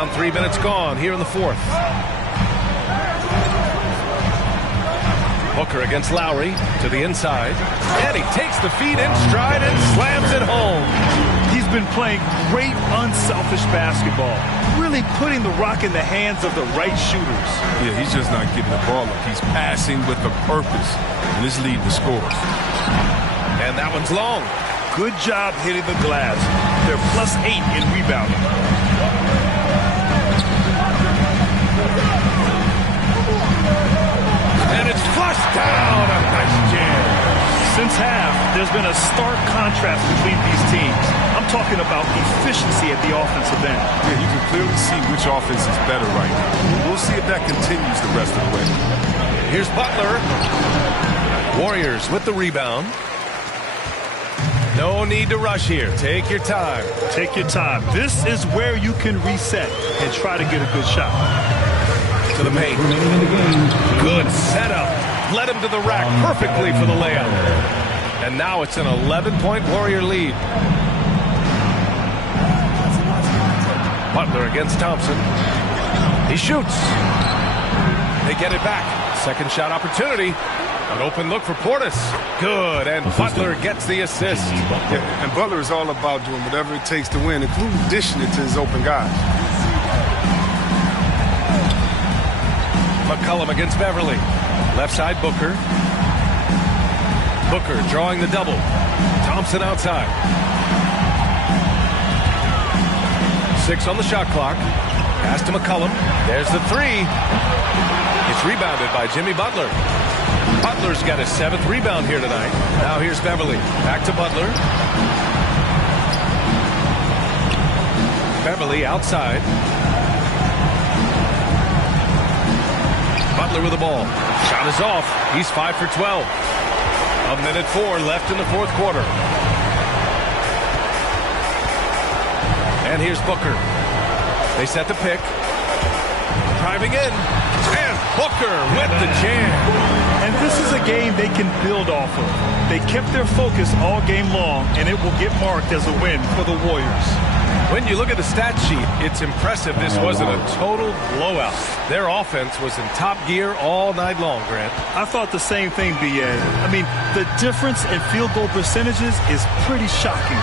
Around 3 minutes gone here in the fourth. Booker against Lowry to the inside. And he takes the feed in stride and slams it home. He's been playing great unselfish basketball. Really putting the rock in the hands of the right shooters. Yeah, he's just not getting the ball up. He's passing with a purpose. And this lead to scores. And that one's long. Good job hitting the glass. They're +8 in rebounding. And it's flushed down. A nice jam. Since half, there's been a stark contrast between these teams. I'm talking about efficiency at the offensive end. Yeah, you can clearly see which offense is better right now. We'll see if that continues the rest of the way. Here's Butler. Warriors with the rebound. No need to rush here. Take your time. Take your time. This is where you can reset and try to get a good shot. To the paint. Good setup. Led him to the rack perfectly for the layup. And now it's an 11-point Warrior lead. Butler against Thompson. He shoots. They get it back. Second shot opportunity. An open look for Portis. Good, and Butler gets the assist. Yeah, and Butler is all about doing whatever it takes to win, including dishing it to his open guys. McCollum against Beverly. Left side, Booker. Booker drawing the double. Thompson outside. 6 on the shot clock. Pass to McCollum. There's the three. It's rebounded by Jimmy Butler. Butler's got his 7th rebound here tonight. Now here's Beverly. Back to Butler. Beverly outside. Butler with the ball. Shot is off. He's 5 for 12. 1:04 left in the fourth quarter. And here's Booker. They set the pick. Driving in. And Booker with the jam. And this is a game they can build off of. They kept their focus all game long, and it will get marked as a win for the Warriors. When you look at the stat sheet, it's impressive this wasn't a total blowout. Their offense was in top gear all night long, Grant. I thought the same thing, B.A. I mean, the difference in field goal percentages is pretty shocking.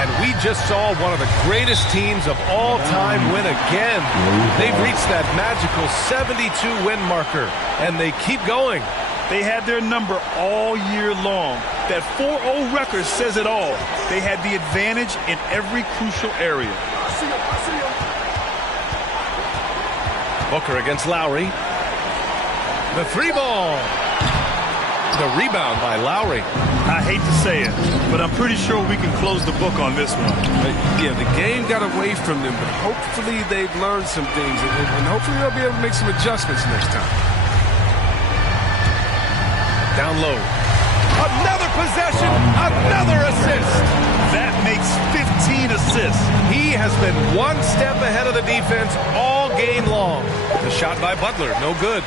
And we just saw one of the greatest teams of all time win again. They've reached that magical 72-win marker, and they keep going. They had their number all year long. That 4-0 record says it all. They had the advantage in every crucial area. Booker against Lowry. The three ball. The rebound by Lowry. I hate to say it, but I'm pretty sure we can close the book on this one. Yeah, the game got away from them, but hopefully they've learned some things, and hopefully they'll be able to make some adjustments next time. Down low. Another possession, another assist. That makes 15 assists. He has been one step ahead of the defense all game long. The shot by Butler, no good.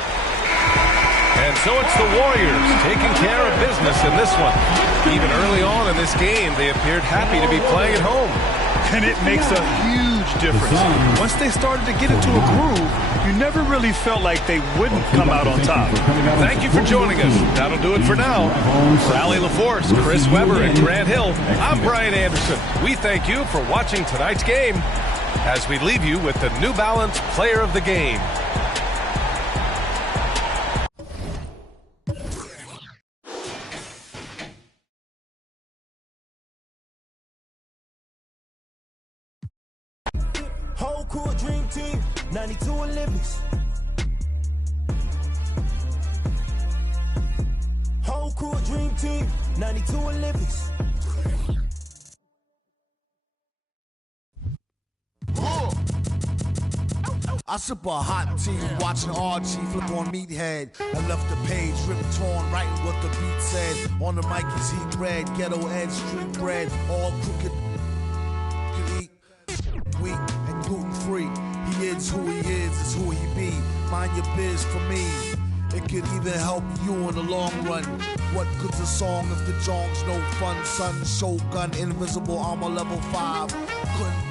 And so it's the Warriors taking care of business in this one. Even early on in this game, they appeared happy to be playing at home. And it makes a huge difference. Once they started to get into a groove, you never really felt like they wouldn't come out on top. Thank you for joining us. That'll do it for now. For Allie LaForce, Chris Webber, and Grant Hill, I'm Brian Anderson. We thank you for watching tonight's game as we leave you with the New Balance Player of the Game. Whole cool dream team, 92 Olympics. Whole cool dream team, 92 Olympics. I sip a hot tea, watching RG flip on Meathead. I left the page ripped torn, writing what the beat said. On the mic is heat bread, ghetto edge, street bread, all crooked. Eat weak and gluten free. He is who he is who he be. Mind your biz for me. It could even help you in the long run. What good's a song if the jong's no fun? Son, Shogun, invisible armor level 5. Couldn't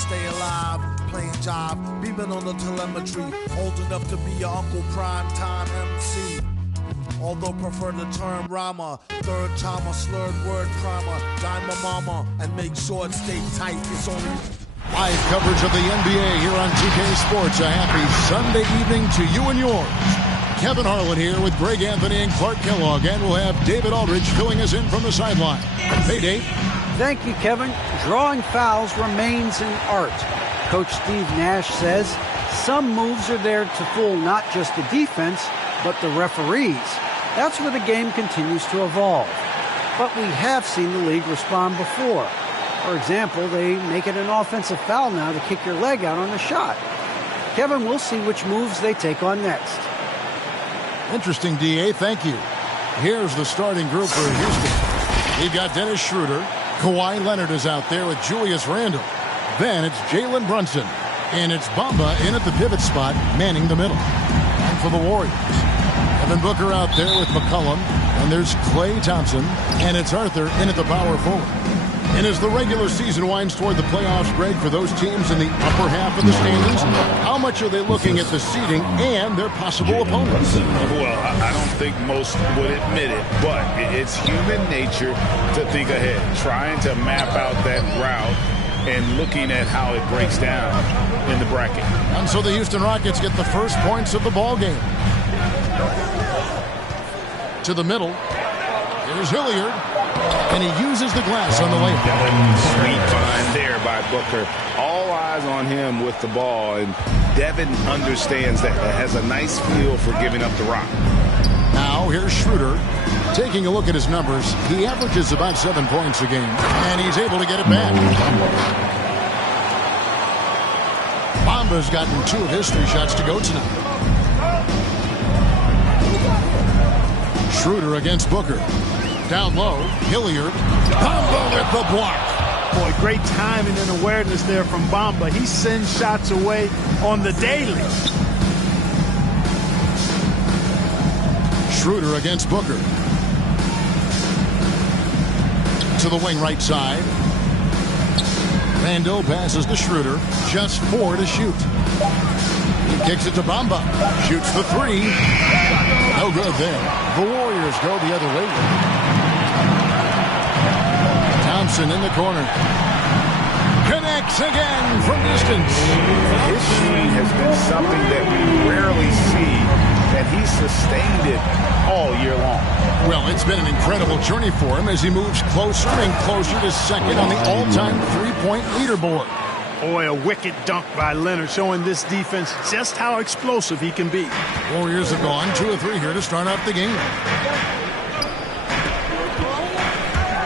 stay alive, playing job, beaming on the telemetry, old enough to be your Uncle Prime Time MC. Although prefer the term rhymer, third timer, slurred word primer, dime my mama, and make sure it stay tight. It's only live coverage of the NBA here on 2K Sports. A happy Sunday evening to you and yours. Kevin Harlan here with Greg Anthony and Clark Kellogg, and we'll have David Aldridge filling us in from the sideline. Hey, Dave. Thank you, Kevin. Drawing fouls remains an art. Coach Steve Nash says some moves are there to fool not just the defense, but the referees. That's where the game continues to evolve. But we have seen the league respond before. For example, they make it an offensive foul now to kick your leg out on a shot. Kevin, we'll see which moves they take on next. Interesting, D.A. Thank you. Here's the starting group for Houston. You've got Dennis Schroeder. Kawhi Leonard is out there with Julius Randle. Then it's Jalen Brunson. And it's Bamba in at the pivot spot, manning the middle. And for the Warriors, Devin Booker out there with McCollum. And there's Klay Thompson. And it's Arthur in at the power forward. And as the regular season winds toward the playoffs, Greg, for those teams in the upper half of the standings, how much are they looking at the seeding and their possible opponents? Well, I don't think most would admit it, but it's human nature to think ahead, trying to map out that route and looking at how it breaks down in the bracket. And so the Houston Rockets get the first points of the ball game. To the middle. Here's Hilliard. And he uses the glass on the layup. Sweet find there by Booker. All eyes on him with the ball, and Devin understands that. Has a nice feel for giving up the rock. Now here's Schroeder. Taking a look at his numbers, he averages about 7 points a game, and he's able to get it back. Bamba's gotten 2 of his 3 shots to go tonight. Schroeder against Booker. Down low, Hilliard. Bamba with the block. Boy, great timing and awareness there from Bamba. He sends shots away on the daily. Schroeder against Booker. To the wing right side. Randle passes to Schroeder. Just 4 to shoot. He kicks it to Bamba. Shoots the 3. No good there. The Warriors go the other way. Thompson in the corner. Connects again from distance. His shooting has been something that we rarely see, and he's sustained it all year long. Well, it's been an incredible journey for him as he moves closer and closer to second on the all-time three-point leaderboard. Boy, a wicked dunk by Leonard, showing this defense just how explosive he can be. Warriors have gone 2 of 3 here to start off the game.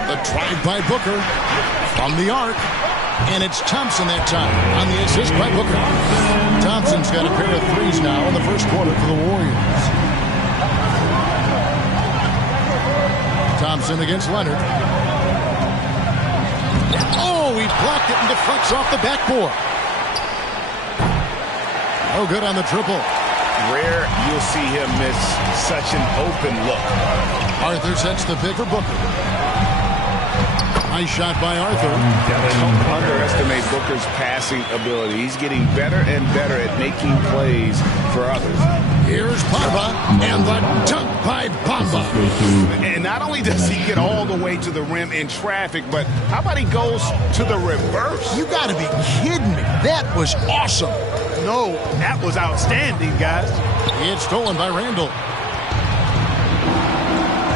The drive by Booker from the arc. And it's Thompson that time on the assist by Booker. Thompson's got a pair of 3s now in the first quarter for the Warriors. Thompson against Leonard. Oh, he blocked it and deflects off the backboard. Oh, good on the triple. Rare you'll see him miss such an open look. Arthur sets the pick for Booker. Nice shot by Arthur. Don't underestimate Booker's passing ability. He's getting better and better at making plays for others. Here's Bamba, and the dunk by Bamba. And not only does he get all the way to the rim in traffic, but how about he goes to the reverse? You got to be kidding me. That was awesome. No, that was outstanding, guys. It's stolen by Randle.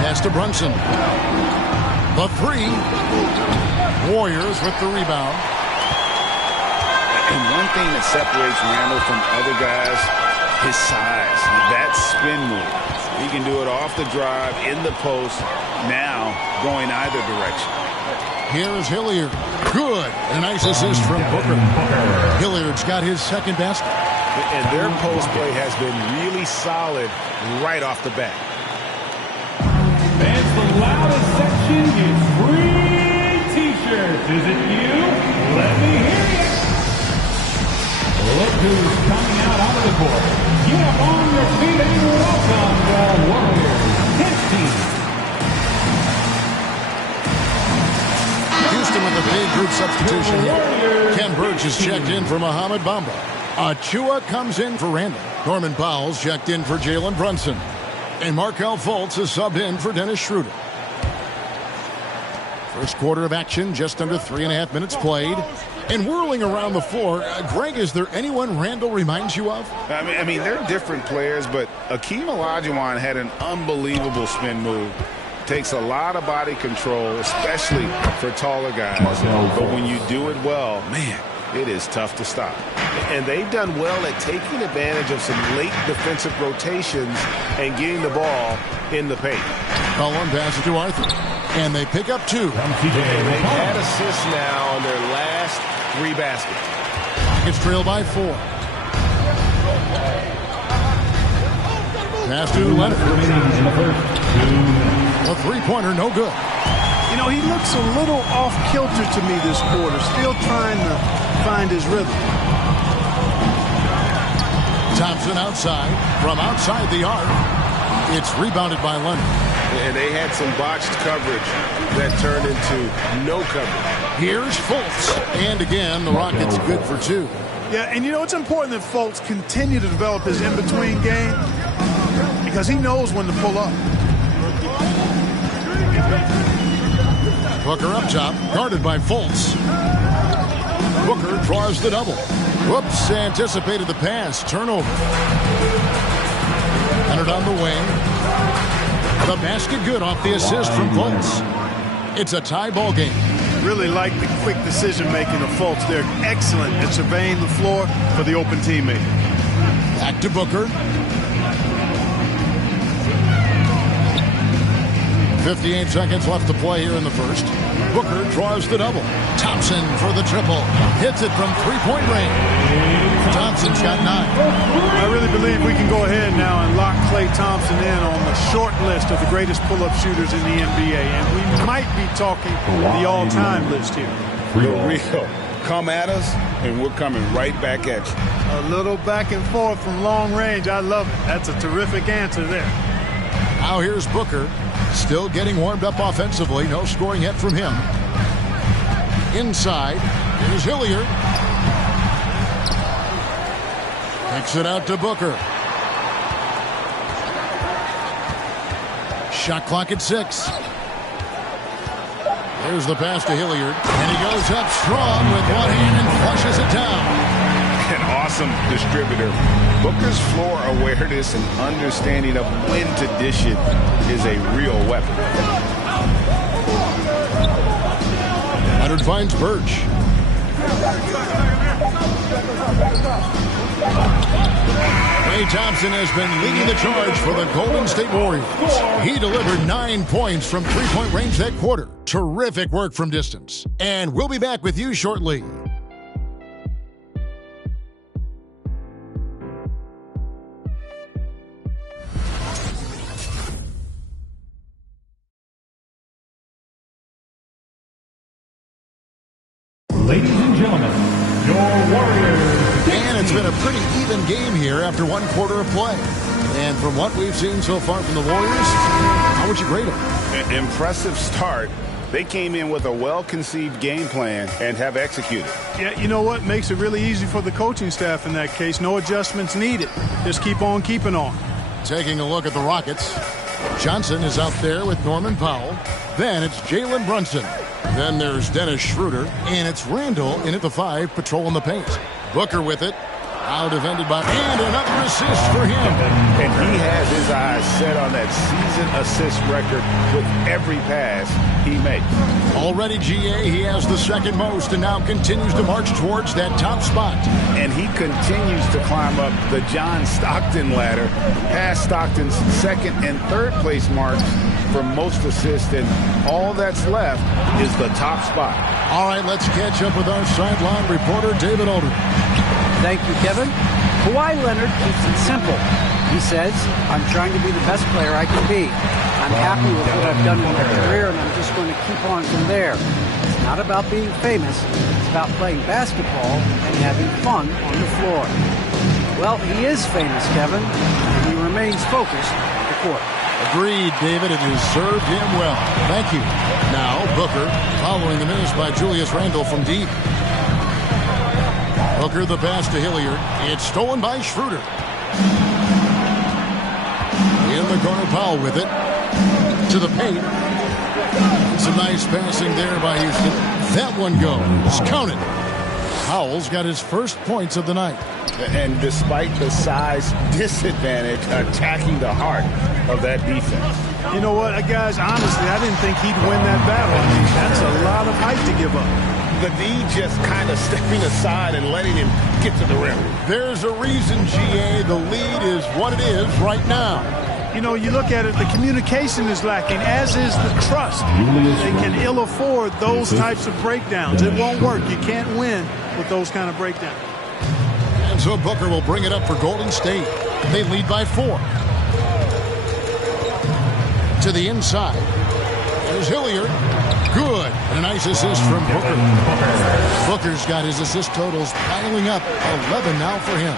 Pass to Brunson. The 3. Warriors with the rebound. And one thing that separates Randle from other guys, his size. That spin move. He can do it off the drive, in the post, now going either direction. Here's Hilliard. Good. A nice assist from Booker. Hilliard's got his second basket. And their post play has been really solid right off the bat. Fans, the loudest section is free t-shirts. Is it you? Let me hear you. Look who's coming out onto the court. Get up on your feet and welcome the Warriors. His team. Houston with a big group substitution here. Ken Burch is checked in for Mohamed Bamba. Achua comes in for Randall. Norman Powell's checked in for Jalen Brunson. And Markelle Fultz is subbed in for Dennis Schroeder. First quarter of action, just under 3.5 minutes played. And whirling around the floor, Greg, is there anyone Randall reminds you of? I mean, they're different players, but Akeem Olajuwon had an unbelievable spin move. Takes a lot of body control, especially for taller guys. But when you do it well, man, it is tough to stop. And they've done well at taking advantage of some late defensive rotations and getting the ball in the paint. Cullen passes to Arthur. And they pick up 2. They've had assists now on their last 3 baskets. It's trailed by 4. Pass to Leonard. A three-pointer, no good. You know, he looks a little off-kilter to me this quarter, still trying to find his rhythm. Thompson outside, from outside the arc. It's rebounded by Leonard. And they had some botched coverage that turned into no coverage. Here's Fultz. And again, the Rockets good for 2. Yeah, and you know, it's important that Fultz continue to develop his in-between game because he knows when to pull up. Booker up top, guarded by Fultz. Booker draws the double. Whoops, anticipated the pass. Turnover. Leonard on the wing. The basket good off the assist from Fultz. It's a tie ball game. Really like the quick decision-making of Fultz. They're excellent at surveying the floor for the open teammate. Back to Booker. 58 seconds left to play here in the first. Booker draws the double. Thompson for the triple. Hits it from three-point range. Thompson's got 9. I really believe we can go ahead now and lock Klay Thompson in on the short list of the greatest pull-up shooters in the NBA. And we might be talking the all-time list here. Real. Come at us, and we're coming right back at you. A little back and forth from long range. I love it. That's a terrific answer there. Now here's Booker. Still getting warmed up offensively. No scoring yet from him. Inside. Here's Hilliard. Kicks it out to Booker. Shot clock at 6. There's the pass to Hilliard. And he goes up strong with one hand and flushes it down. An awesome distributor. Booker's floor awareness and understanding of when to dish it is a real weapon. Leonard finds Burch. Klay Thompson has been leading the charge for the Golden State Warriors. He delivered 9 points from three-point range that quarter. Terrific work from distance. And we'll be back with you shortly. Ladies and gentlemen, your Warriors. And it's been a pretty even game here after one quarter of play. And from what we've seen so far from the Warriors, how would you grade them? An impressive start. They came in with a well-conceived game plan and have executed. Yeah, you know what? Makes it really easy for the coaching staff in that case. No adjustments needed. Just keep on keeping on. Taking a look at the Rockets. Johnson is out there with Norman Powell. Then it's Jalen Brunson. Then there's Dennis Schroeder. And it's Randall in at the 5, patrolling the paint. Booker with it. Now defended by... And another assist for him. And he has his eyes set on that season assist record with every pass he makes. Already, GA, he has the second most and now continues to march towards that top spot. And he continues to climb up the John Stockton ladder, past Stockton's second and third place marks for most assists, and all that's left is the top spot. All right, let's catch up with our sideline reporter, David Aldridge. Thank you, Kevin. Kawhi Leonard keeps it simple. He says, I'm trying to be the best player I can be. I'm happy with what I've done in my career, and I'm just going to keep on from there. It's not about being famous. It's about playing basketball and having fun on the floor. Well, he is famous, Kevin, and he remains focused on the court. Agreed, David. It has served him well. Thank you. Now, Booker following the miss by Julius Randle from deep. Booker the pass to Hilliard. It's stolen by Schroeder. In the corner, Powell with it. To the paint. Some nice passing there by Houston. That one goes. Count it. Powell's got his first points of the night. And despite the size disadvantage, attacking the heart of that defense. You know what, guys, honestly, I didn't think he'd win that battle. I mean, that's a lot of height to give up. The D just kind of stepping aside and letting him get to the rim. There's a reason, GA, the lead is what it is right now. You know, you look at it, the communication is lacking, as is the trust. They can ill afford those types of breakdowns. It won't work. You can't win with those kind of breakdowns. And so Booker will bring it up for Golden State. They lead by 4. To the inside. There's Hilliard. Good. And a nice assist from Booker. Booker's got his assist totals piling up. 11 now for him.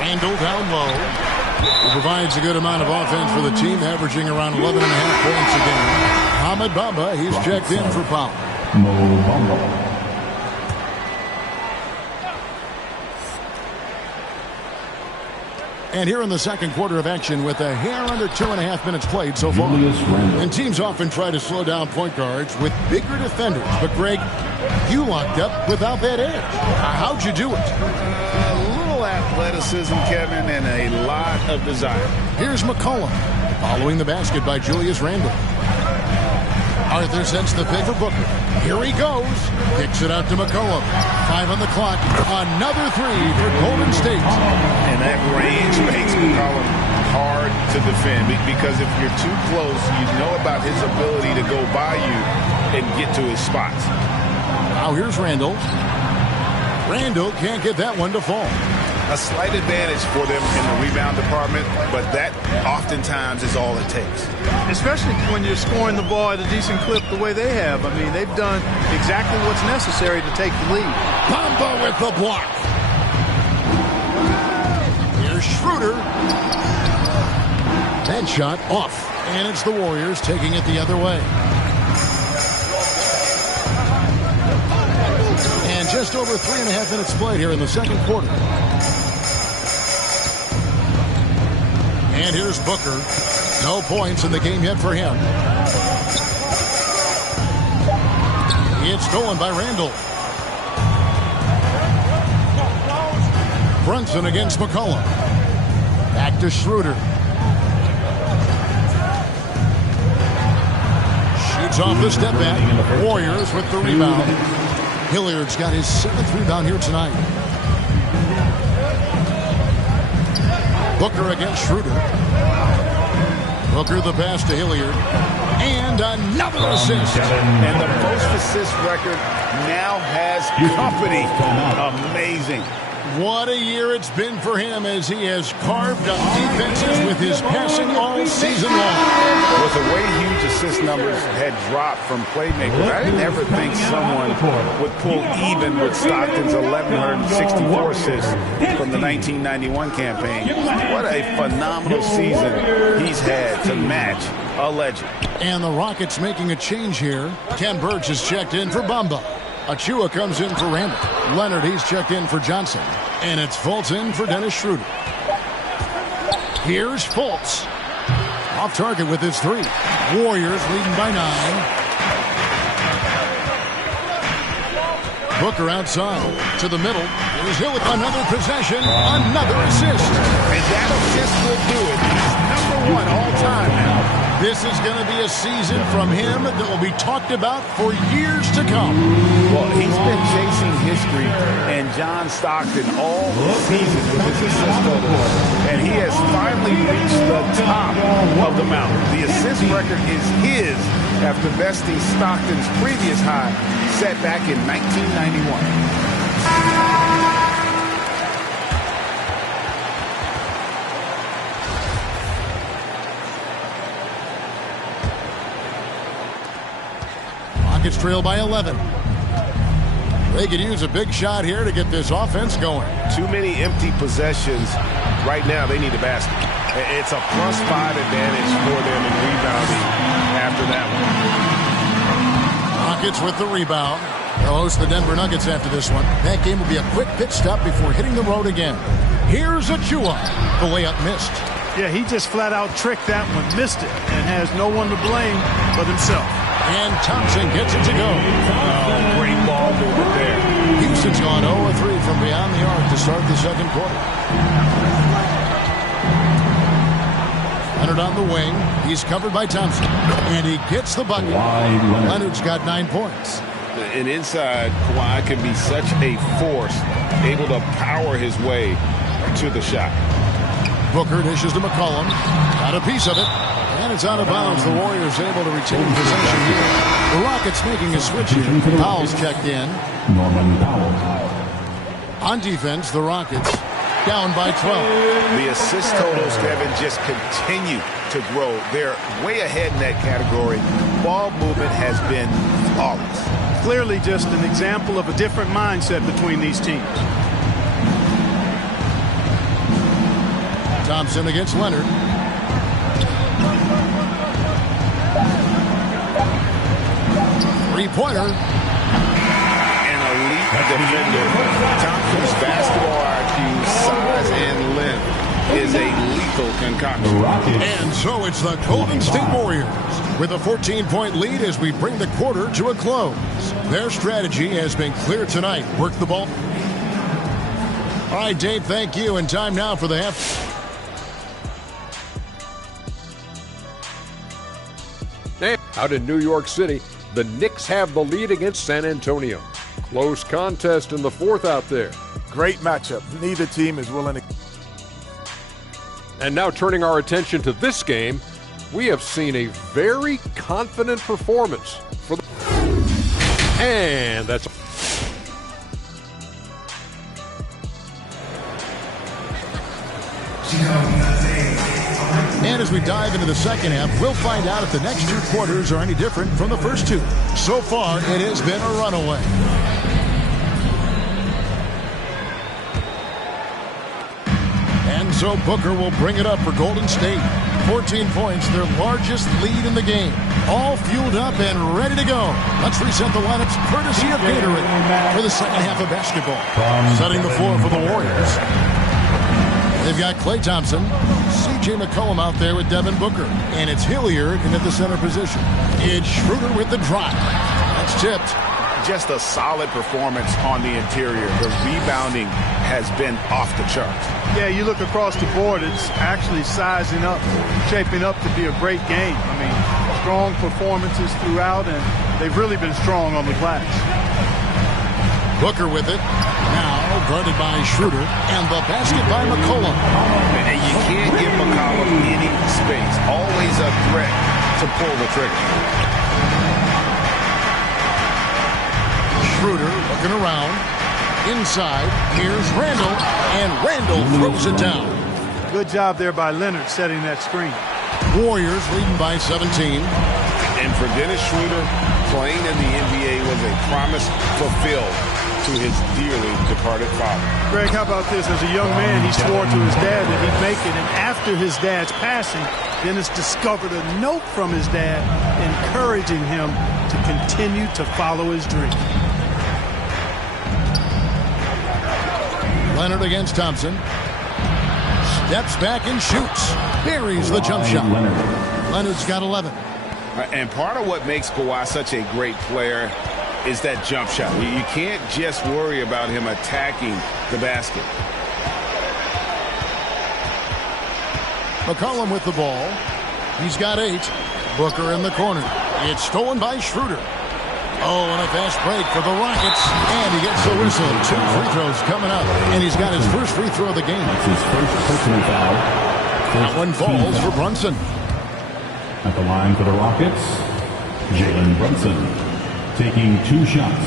Randle down low. He provides a good amount of offense for the team, averaging around 11.5 points a game. Ahmed Bamba, he's checked in for Powell. Mo Bamba. And here in the second quarter of action with a hair under 2.5 minutes played so far. And teams often try to slow down point guards with bigger defenders. But, Greg, you locked up without that edge. How'd you do it? A little athleticism, Kevin, and a lot of desire. Here's McCollum following the basket by Julius Randle. Arthur sends the pick for Booker. Here he goes. Kicks it out to McCollum. 5 on the clock. Another 3 for Golden State. And that range makes McCollum hard to defend because if you're too close, you know about his ability to go by you and get to his spots. Now here's Randle. Randle can't get that one to fall. A slight advantage for them in the rebound department, but that oftentimes is all it takes. Especially when you're scoring the ball at a decent clip the way they have. I mean, they've done exactly what's necessary to take the lead. Bamba with the block. Here's Schroeder. That shot off. And it's the Warriors taking it the other way. And just over 3.5 minutes played here in the second quarter. And here's Booker. No points in the game yet for him. It's stolen by Randle. Brunson against McCollum. Back to Schroeder. Shoots off the step back. Warriors with the rebound. Hilliard's got his 7th rebound here tonight. Booker against Schroeder. Booker the pass to Hilliard. And another assist. And the post-assist record now has company. Amazing. What a year it's been for him as he has carved up defenses with his passing all season long. With the way huge assist numbers had dropped from playmakers, I didn't ever think someone would pull even with Stockton's 1,164 assists from the 1991 campaign. What a phenomenal season he's had to match a legend. And the Rockets making a change here. Ken Burge has checked in for Bamba. Achua comes in for Randle. Leonard, he's checked in for Johnson. And it's Fultz in for Dennis Schroeder. Here's Fultz. Off target with his 3. Warriors leading by 9. Booker outside to the middle. Here's Hill. Another possession. Another assist. And that assist will do it. He's #1 all time now. This is going to be a season from him that will be talked about for years to come. Well, he's been chasing history and John Stockton all season with his assist total. And he has finally reached the top of the mountain. The assist record is his after besting Stockton's previous high set back in 1991. Rockets trail by 11. They could use a big shot here to get this offense going. Too many empty possessions Right now, they need a basket. It's a +5 advantage for them in rebounding after that one. Rockets with the rebound. They'll host the Denver Nuggets after this one. That game will be a quick pit stop before hitting the road again. Here's Achua. The layup missed. Yeah, he just flat out tricked that one, missed it, and has no one to blame but himself. And Thompson gets it to go. Oh, great ball movement there. Houston's gone 0-3 from beyond the arc to start the second quarter. Leonard on the wing. He's covered by Thompson. And he gets the bucket. Leonard's got 9 points. And inside, Kawhi can be such a force, able to power his way to the shot. Booker dishes to McCollum. Got a piece of it. And it's out of bounds. The Warriors able to retain possession here. The Rockets making a switch here. Powell's checked in. Norman Powell. On defense, the Rockets down by 12. The assist totals, Kevin, just continue to grow. They're way ahead in that category. Ball movement has been flawless. Clearly just an example of a different mindset between these teams. Thompson against Leonard. Three-pointer. An elite defender. Thompson's basketball IQ, size, and length is a lethal concoction. And so it's the Golden State Warriors with a 14-point lead as we bring the quarter to a close. Their strategy has been clear tonight. Work the ball. All right, Dave, thank you. And time now for the half. Out in New York City, the Knicks have the lead against San Antonio. Close contest in the fourth out there. Great matchup. Neither team is willing to. And now turning our attention to this game, we have seen a very confident performance for the. And that's. And as we dive into the second half, we'll find out if the next 2 quarters are any different from the first 2. So far, it has been a runaway. And so Booker will bring it up for Golden State. 14 points, their largest lead in the game. All fueled up and ready to go. Let's reset the lineups courtesy of Gatorade for the second half of basketball. Setting the floor for the Warriors. They've got Klay Thompson, C.J. McCollum out there with Devin Booker. And it's Hilliard in at the center position. It's Schroeder with the drive. That's tipped. Just a solid performance on the interior. The rebounding has been off the charts. Yeah, you look across the board, it's actually sizing up, shaping up to be a great game. I mean, strong performances throughout, and they've really been strong on the glass. Booker with it. Now guarded by Schroeder. And the basket by McCollum. And you can't give McCollum any space. Always a threat to pull the trigger. Schroeder looking around. Inside. Here's Randall. And Randall throws it down. Good job there by Leonard setting that screen. Warriors leading by 17. And for Dennis Schroeder, playing in the NBA was a promise fulfilled to his dearly departed father. Greg, how about this? As a young man, he swore to his dad that he'd make it. And after his dad's passing, Dennis discovered a note from his dad encouraging him to continue to follow his dream. Leonard against Thompson. Steps back and shoots. Buries the jump shot. Leonard's got 11. And part of what makes Kawhi such a great player is that jump shot. You can't just worry about him attacking the basket. McCollum with the ball. He's got 8. Booker in the corner. It's stolen by Schroeder. Oh, and a fast break for the Rockets. And he gets the whistle. 2 free throws coming up. And he's got his first free throw of the game. That's his first personal foul. That one falls for Brunson. At the line for the Rockets, Jalen Brunson taking 2 shots.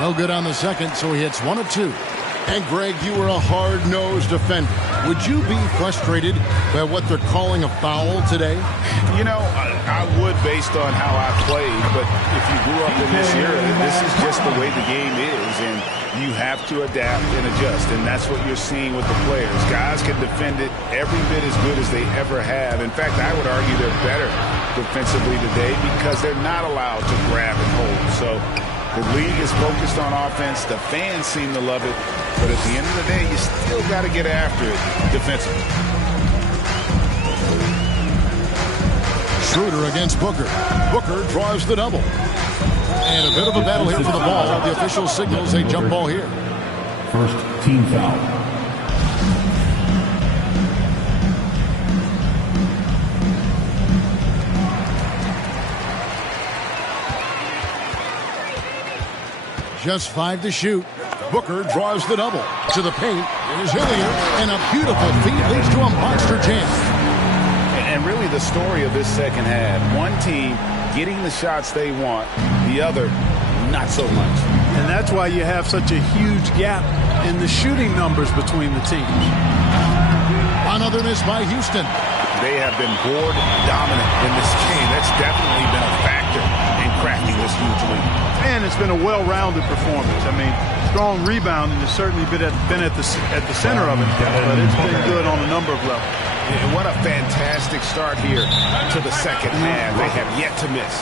No good on the second, so he hits 1 of 2. And, Greg, you were a hard-nosed defender. Would you be frustrated by what they're calling a foul today? You know, I would based on how I played, but if you grew up in this era, this is just the way the game is, and you have to adapt and adjust, and that's what you're seeing with the players. Guys can defend it every bit as good as they ever have. In fact, I would argue they're better defensively today because they're not allowed to grab and hold. So the league is focused on offense. The fans seem to love it. But at the end of the day, you still got to get after it defensively. Schroeder against Booker. Booker draws the double. And a bit of a battle here for the ball. The official signals a jump ball here. First team foul. Just 5 to shoot. Booker draws the double. To the paint is Hilliard, and a beautiful feed leads to a monster jam. And really the story of this second half, one team getting the shots they want, the other not so much. And that's why you have such a huge gap in the shooting numbers between the teams. Another miss by Houston. They have been board dominant in this game. That's definitely been a factor in cracking this huge lead. And it's been a well-rounded performance. I mean, strong rebounding has certainly been at the center of it, but it's been good on a number of levels. And what a fantastic start here to the second half. They have yet to miss.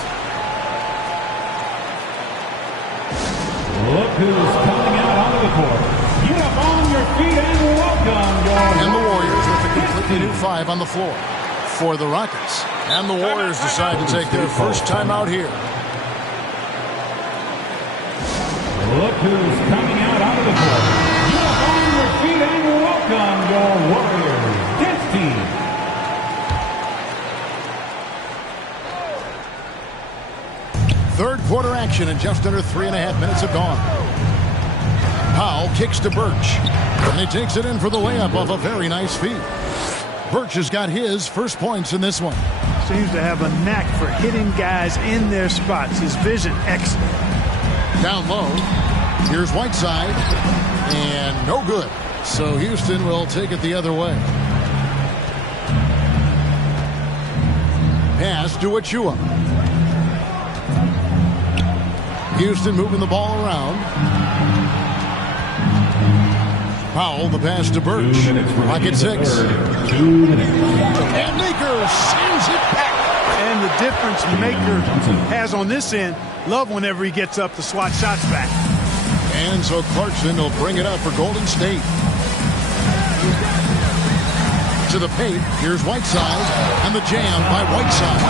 Look who's coming out onto the court. Get up on your feet and welcome your... And the Warriors with a completely new 5 on the floor for the Rockets. And the Warriors decide to take their first time out here. Look who's coming out onto the court. Get up on your feet and welcome your Warriors dance team. Third quarter action and just under 3.5 minutes have gone. Powell kicks to Birch. And he takes it in for the layup off a very nice feed. Birch has got his first points in this one. Seems to have a knack for hitting guys in their spots. His vision, excellent. Down low. Here's Whiteside. And no good. So Houston will take it the other way. Pass to Achua. Houston moving the ball around. Powell, the pass to Birch. Rocket 6. And Maker sends it back. And the difference Maker has on this end, love whenever he gets up to swat shots back. And so Clarkson will bring it up for Golden State. To the paint, here's Whiteside, and the jam by Whiteside.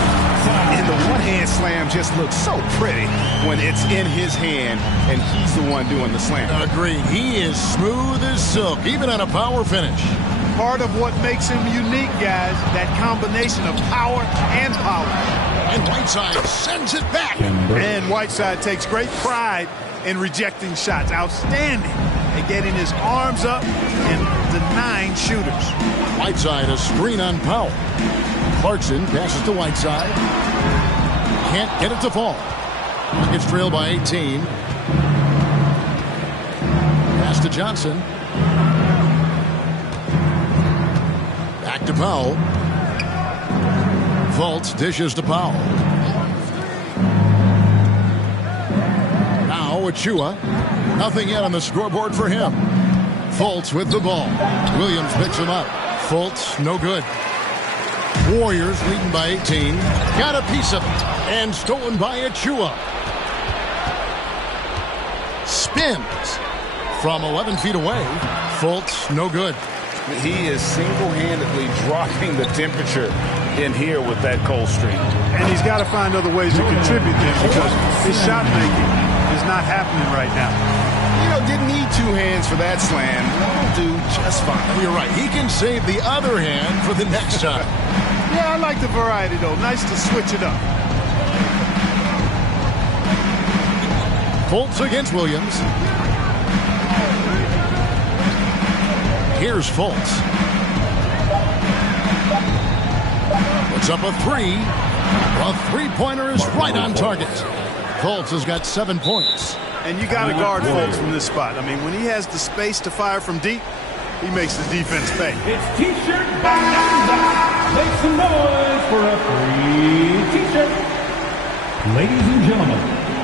And the one-hand slam just looks so pretty when it's in his hand, and he's the one doing the slam. Agreed. He is smooth as silk, even on a power finish. Part of what makes him unique, guys, that combination of power and power. And Whiteside sends it back. And Whiteside takes great pride in rejecting shots. Outstanding at getting his arms up and denying shooters. Whiteside, a screen on Powell. Clarkson passes to Whiteside. Can't get it to fall. Rockets trail by 18. Pass to Johnson. Back to Powell. Fultz dishes to Powell. Now Achua. Nothing yet on the scoreboard for him. Fultz with the ball. Williams picks him up. Fultz, no good. Warriors leading by 18. Got a piece of it. And stolen by Achua. Spins from 11 feet away. Fultz, no good. He is single-handedly dropping the temperature in here with that cold streak. And he's got to find other ways to contribute then, because his shot making is not happening right now. You know, didn't need 2 hands for that slam. That'll do just fine. You're right. He can save the other hand for the next time. Yeah, I like the variety, though. Nice to switch it up. Fultz against Williams. Here's Fultz. Puts up a 3. A three-pointer is right on target. Fultz has got 7 points. And you got to guard Fultz from this spot. I mean, when he has the space to fire from deep, he makes the defense pay. It's T-shirt bonanza. Make some noise for a free T-shirt. Ladies and gentlemen,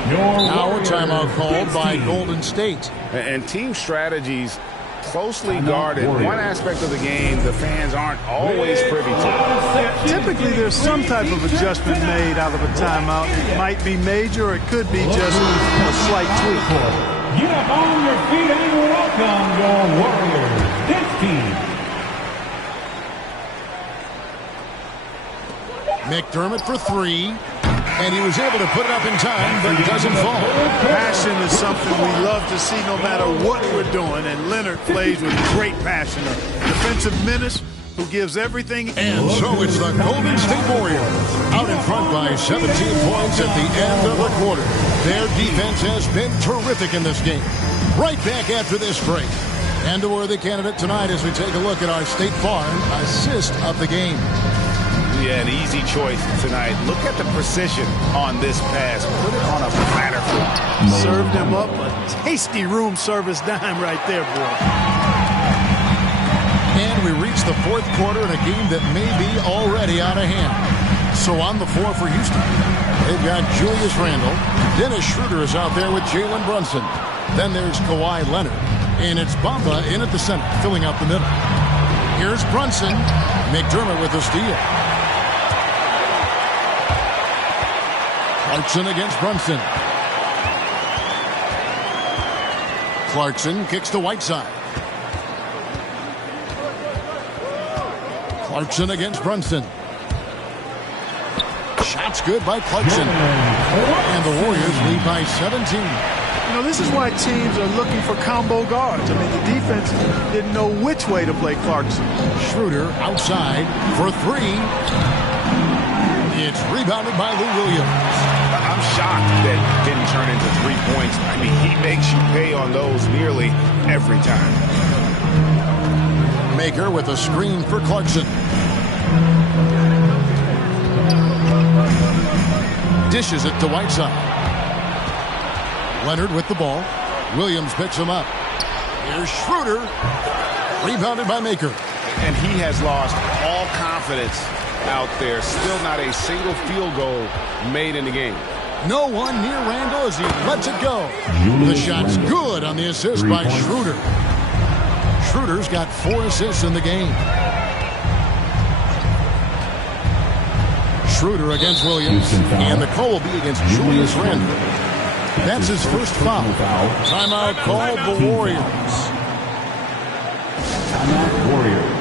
now a timeout called by Golden State. And team strategies closely guarded. One aspect of the game the fans aren't always privy to. Typically, there's some type of adjustment made out of a timeout. It might be major, or it could be just a slight tweak. Get up on your feet and welcome your Warriors dance team. McDermott for 3. And he was able to put it up in time, but it doesn't fall. Passion is something we love to see no matter what we're doing, and Leonard plays with great passion. A defensive menace who gives everything. And so it's the Golden State Warriors out in front by 17 points at the end of the quarter. Their defense has been terrific in this game. Right back after this break. And a worthy candidate tonight as we take a look at our State Farm assist of the game. Yeah, an easy choice tonight. Look at the precision on this pass. Put it on a platter. Served him up a tasty room service dime right there, boy. And we reach the fourth quarter in a game that may be already out of hand. So on the floor for Houston, they've got Julius Randle. Dennis Schroeder is out there with Jalen Brunson. Then there's Kawhi Leonard. And it's Bamba in at the center, filling out the middle. Here's Brunson. McDermott with the steal. Clarkson against Brunson. Clarkson kicks to Whiteside. Clarkson against Brunson. Shots good by Clarkson. And the Warriors lead by 17. You know, this is why teams are looking for combo guards. I mean, the defense didn't know which way to play Clarkson. Schroeder outside for 3. It's rebounded by Lou Williams. I'm shocked that didn't turn into 3 points. I mean, he makes you pay on those nearly every time. Maker with a screen for Clarkson. Dishes it to Whiteside. Leonard with the ball. Williams picks him up. Here's Schroeder. Rebounded by Maker. And he has lost all confidence out there. Still not a single field goal made in the game. No one near Randle as he lets it go. The shot's good on the assist by Schroeder. Schroeder's got 4 assists in the game. Schroeder against Williams. And the call will be against Julius Randle. That's his first foul. Timeout called the Warriors. Timeout Warriors.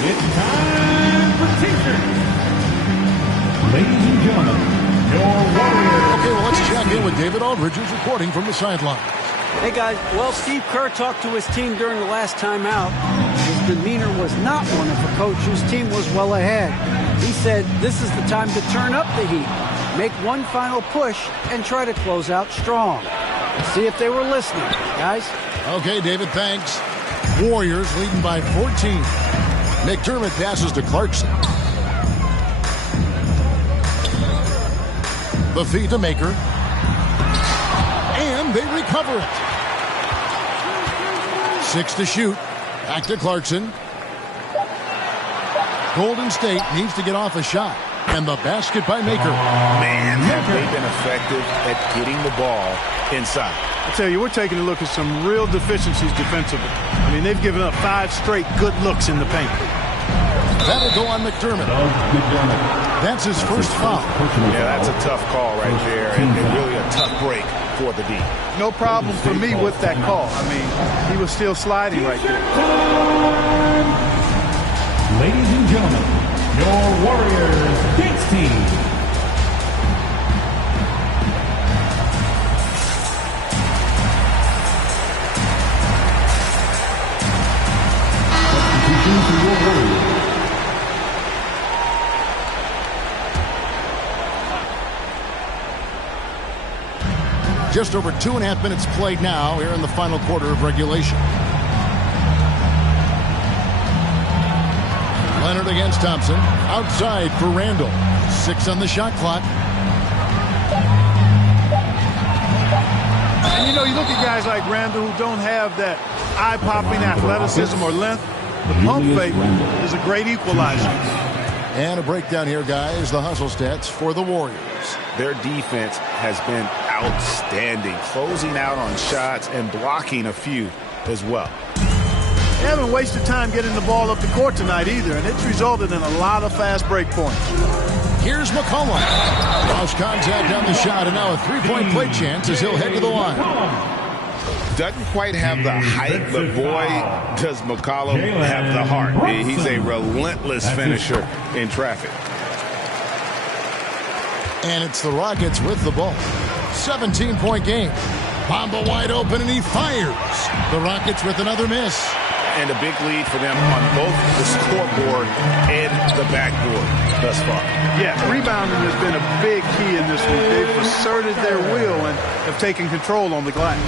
It's time for T-shirts. Ladies and gentlemen, your Warriors. Okay, well, let's check in with David Aldridge, who's reporting from the sideline. Hey, guys. Well, Steve Kerr talked to his team during the last timeout. His demeanor was not one of a coach whose team was well ahead. He said this is the time to turn up the heat, make one final push, and try to close out strong. See if they were listening, guys. Okay, David, thanks. Warriors leading by 14. McDermott passes to Clarkson. The feed to Maker. And they recover it. 6 to shoot. Back to Clarkson. Golden State needs to get off a shot. And the basket by Maker. Man, have they been effective at getting the ball inside. I tell you, we're taking a look at some real deficiencies defensively. I mean, they've given up 5 straight good looks in the paint. That'll go on McDermott. That's his first foul. Yeah, that's a tough call right there, and really a tough break for the D. No problem for me with that call. I mean, he was still sliding right there. Ladies and gentlemen, your Warriors dance team. Just over 2.5 minutes played now here in the final quarter of regulation. Leonard against Thompson. Outside for Randle. 6 on the shot clock. know, you look at guys like Randall who don't have that eye-popping athleticism or length. The pump fake is a great equalizer. And a breakdown here, guys. The hustle stats for the Warriors. Their defense has been outstanding, closing out on shots and blocking a few as well. They haven't wasted time getting the ball up the court tonight either, and it's resulted in a lot of fast break points. Here's McCollum. Lost contact on the shot, and now a three-point play chance as he'll head to the line. Doesn't quite have the height, but boy, does McCollum have the heart. He's a relentless finisher in traffic. And it's the Rockets with the ball. 17-point game. Bamba wide open, and he fires. The Rockets with another miss. And a big lead for them on both the scoreboard and the backboard thus far. Yeah, rebounding has been a big key in this one. They've asserted their will and have taken control on the glass.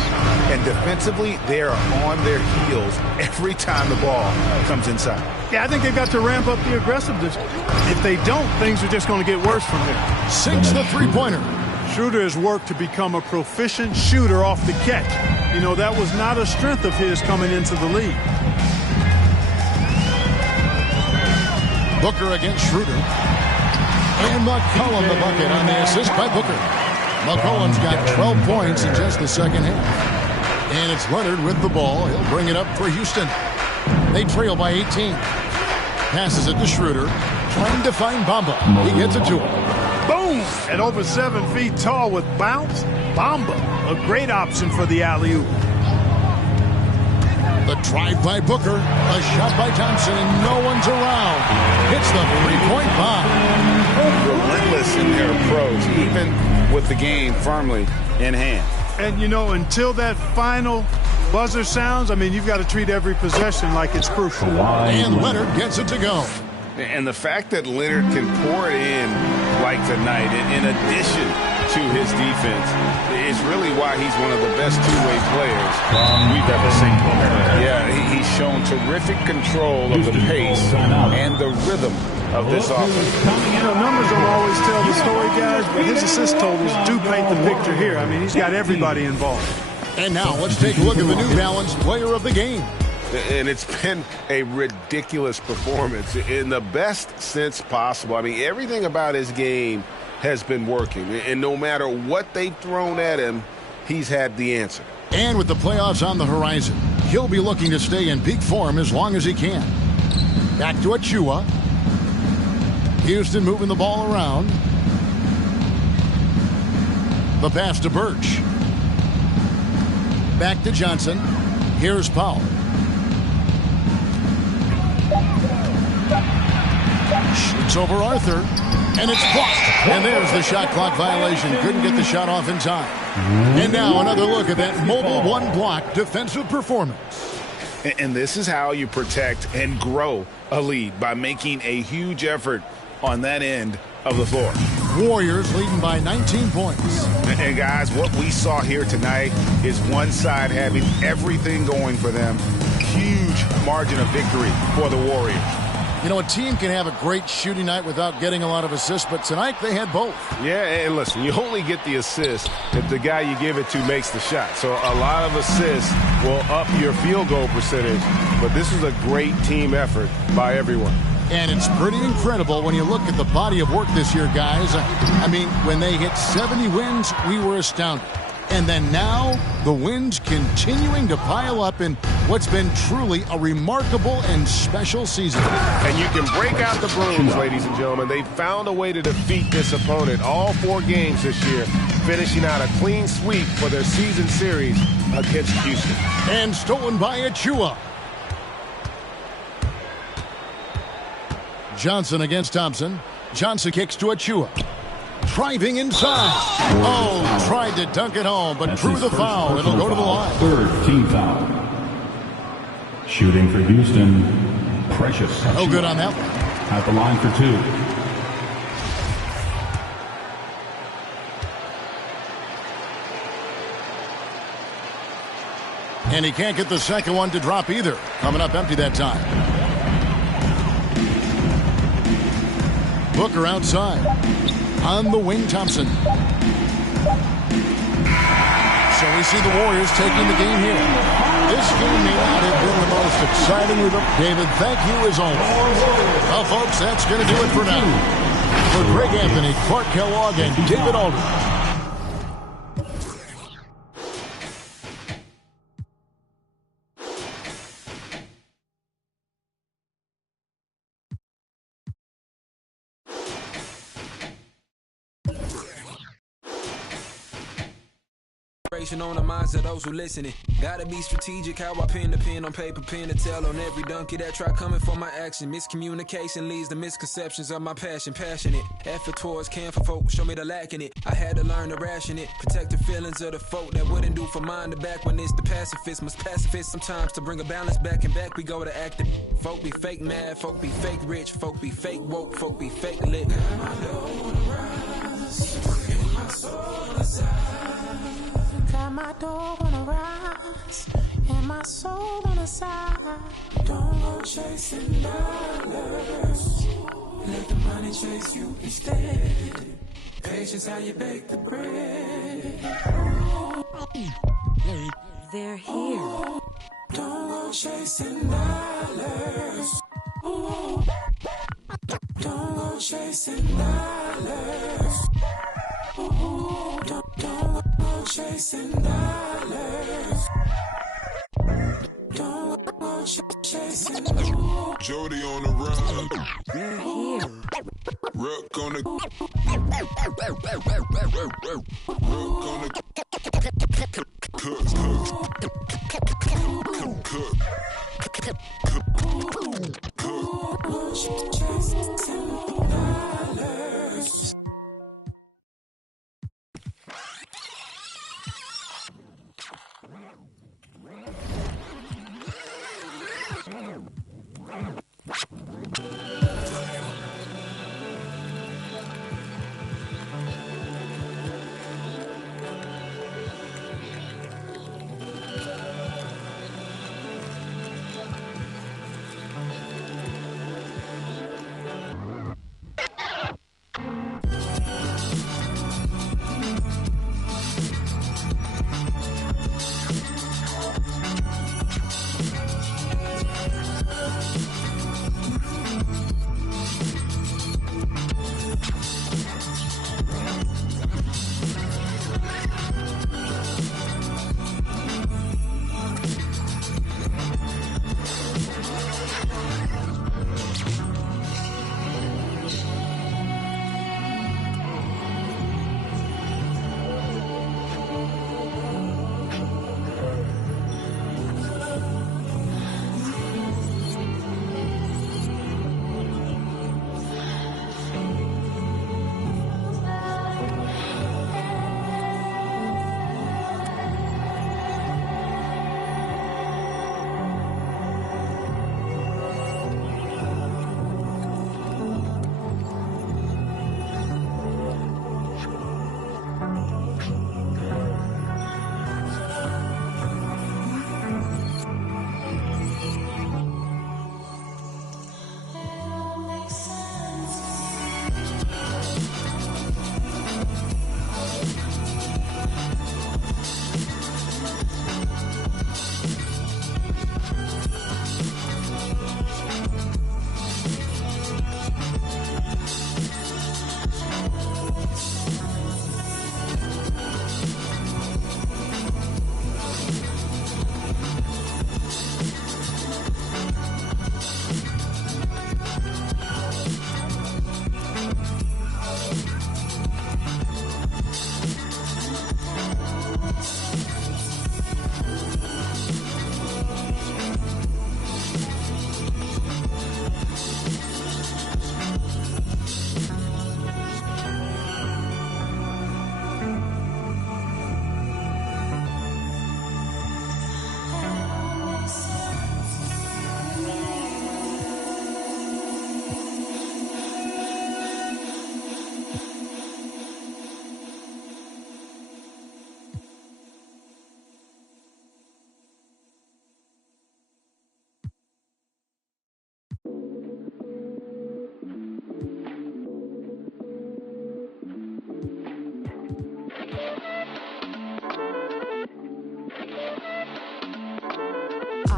And defensively, they are on their heels every time the ball comes inside. Yeah, I think they've got to ramp up the aggressiveness. If they don't, things are just going to get worse from here. Sinks the three-pointer. Schroeder has worked to become a proficient shooter off the catch. You know, that was not a strength of his coming into the league. Booker against Schroeder. And McCollum the bucket on the assist by Booker. McCollum's got 12 points in just the second half. And it's Leonard with the ball. He'll bring it up for Houston. They trail by 18. Passes it to Schroeder. Trying to find Bamba. He gets it to him. Boom! At over 7 feet tall with bounce, Bamba, a great option for the alley-oop. The drive by Booker, a shot by Thompson, and no one's around. Hits the three-point bomb. Relentless in their approach, even with the game firmly in hand. And, you know, until that final buzzer sounds, I mean, you've got to treat every possession like it's crucial. And Leonard gets it to go. And the fact that Leonard can pour it in like tonight, in addition to his defense, is really why he's one of the best two-way players we've ever seen. Yeah, he's shown terrific control of the pace and the rhythm of this offense. You know, numbers don't always tell the story, guys, but his assist totals do paint the picture here. I mean, he's got everybody involved. And now let's take a look at the New Balance player of the game. And it's been a ridiculous performance in the best sense possible. I mean, everything about his game has been working. And no matter what they've thrown at him, he's had the answer. And with the playoffs on the horizon, he'll be looking to stay in peak form as long as he can. Back to Achua. Houston moving the ball around. The pass to Birch. Back to Johnson. Here's Powell. Shoots over Arthur, and it's blocked. And there's the shot clock violation. Couldn't get the shot off in time. And now another look at that mobile one-block defensive performance. And this is how you protect and grow a lead, by making a huge effort on that end of the floor. Warriors leading by 19 points. And guys, what we saw here tonight is one side having everything going for them. Huge margin of victory for the Warriors. You know, a team can have a great shooting night without getting a lot of assists, but tonight they had both. Yeah, and listen, you only get the assist if the guy you give it to makes the shot. So a lot of assists will up your field goal percentage, but this is a great team effort by everyone. And it's pretty incredible when you look at the body of work this year, guys. I mean, when they hit 70 wins, we were astounded. And then now, the wins continuing to pile up in what's been truly a remarkable and special season. And you can break out the brooms, ladies and gentlemen. They found a way to defeat this opponent all 4 games this year, finishing out a clean sweep for their season series against Houston. And stolen by Achua. Johnson against Thompson. Johnson kicks to Achua. Driving inside. Oh, tried to dunk it home, but drew the foul. It'll go to the line. Third team foul. Shooting for Houston, Precious. No good on that one. At the line for 2. And he can't get the second one to drop either. Coming up empty that time. Booker outside. On the wing, Thompson. So he we see the Warriors taking the game here. This game may not have been the most exciting with them. David, thank you as always. Well, folks, that's going to do it for now. For Greg Anthony, Clark Kellogg, and David Aldridge. On the minds of those who listening. Gotta be strategic how I pen the pen on paper, pen to tell on every donkey that try coming for my action. Miscommunication leads to misconceptions of my passion. Passionate effort towards caring for folk, show me the lack in it. I had to learn to ration it, protect the feelings of the folk that wouldn't do for mine to back when it's the pacifist. Must pacifist sometimes to bring a balance back, and back we go to acting. Folk be fake mad, folk be fake rich, folk be fake woke, folk be fake lit. Got my dough on the rise, and my soul aside. Got my dough on the rise, and my soul on the side. Don't go chasing dollars, let the money chase you instead. Patience how you bake the bread. They're here. Don't go chasing dollars. Don't go chasing dollars. Don't go chasing dollars. Don't go chasing dollars. Jody on the run. They're here. Rook on the. Rook on the. Cook.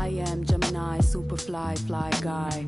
I am Gemini, super fly guy.